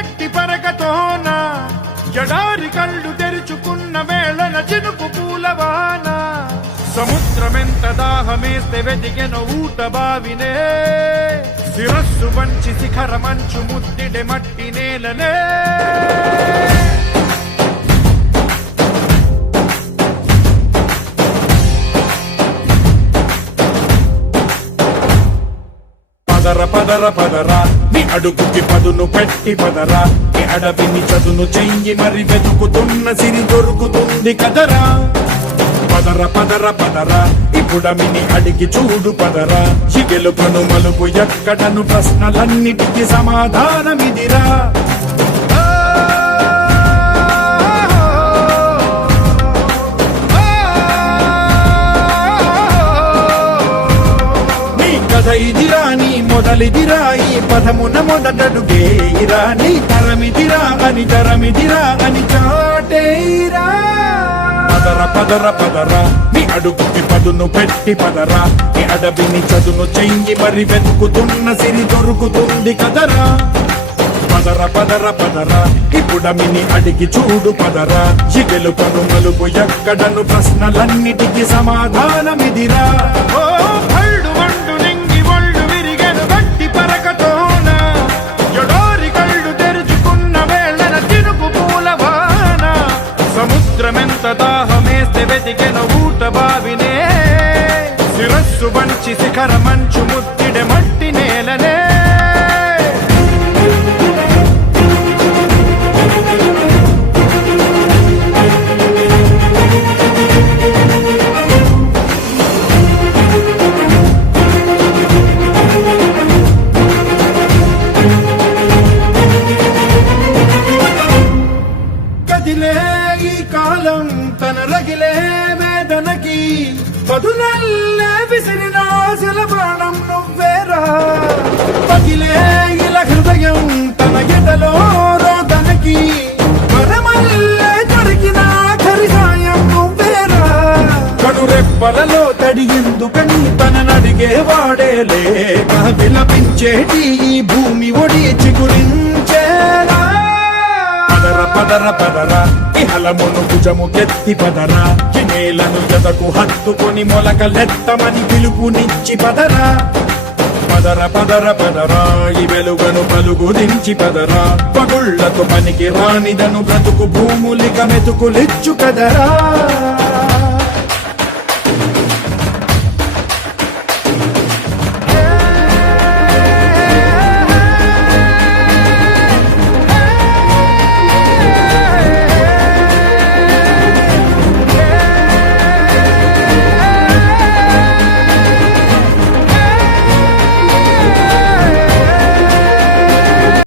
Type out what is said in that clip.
గట్టి పరకతోన జడారి కళ్ళు తెరుచుకున్న వేళన చినుకు పూలవాన సముద్రమెంత దాహమేస్తే వెతికెను ఊట బావినే శిరస్సు వంచి శిఖర మంచు ముద్దిడె మట్టి నేలనే పదర పదర పదరా నీ అడుగుకి పదును పెట్టి పదరా నీ అడవిని చదును చెయ్యి మరి వెతుకుతున్న సిరి దొరుకుతుంది కదరా పదర పదర పదరా ఇప్పుడమిని అడిగి చూడు పదరా ఈ గెలుపను మలుపు ఎక్కడను ప్రశ్నలన్నిటికీ సమాధానమిదిరా ఇదిరా నీ మొదలిదిరా ఈ పదమున మొదటడుగేయిరా నీ తరమిదిరా అని తరమిదిరా అని చాటేయిరా పదర పదర పదరా నీ అడుగుకి పదును పెట్టి పదరా నీ అడవిని చదును చెయ్యి మరి వెతుకుతున్న సిరి దొరుకుతుంది కదరా పదర పదర పదరా ఇప్పుడమిని అడిగి చూడు పదరా ఈ గెలుపను మలుపు ఎక్కడను ప్రశ్నలన్నిటికీ సమాధానమిదిరా ఓ భళ్ళు వండు నింగి ఒళ్ళు విరిగెను గట్టి పరకతోన జడారి కళ్ళు తెరుచుకున్న వేళన చినుకు పూలవాన సముద్రమెంత దాహమేస్తే వెతికెను ఊట బావినే శిరస్సు వంచి శిఖర మంచు ముద్దిడె మట్టి నేలనే ఈ కాలం తన రగిలే వేదనకి పదునల్లే విసిరినాశల ప్రాణం నువ్వేరా పగిలే ఇలా హృదయం తన ఎదలో రోదనకి మరమల్లే దొరికిన ఖరి సాయం నువ్వేరా కడురెప్పలలో తడి ఎందుకని తననడిగే వాడేలే విలపించేటి ఈ భూమి ఒడి చిగురించేరా పదర పదర పదరా ఇహలమును భుజము కెత్తి పదరా ఈ నేలను ఎదకు హత్తుకొని మొలకలెత్తమని పిలుపునిచ్చి పదరా పదర పదర పదరా ఈ వెలుగను పలుగు దించి పదరా పగుళ్లకు పనికి రానిదను బ్రతుకు భూములిక మెతుకులిచ్చు కదరా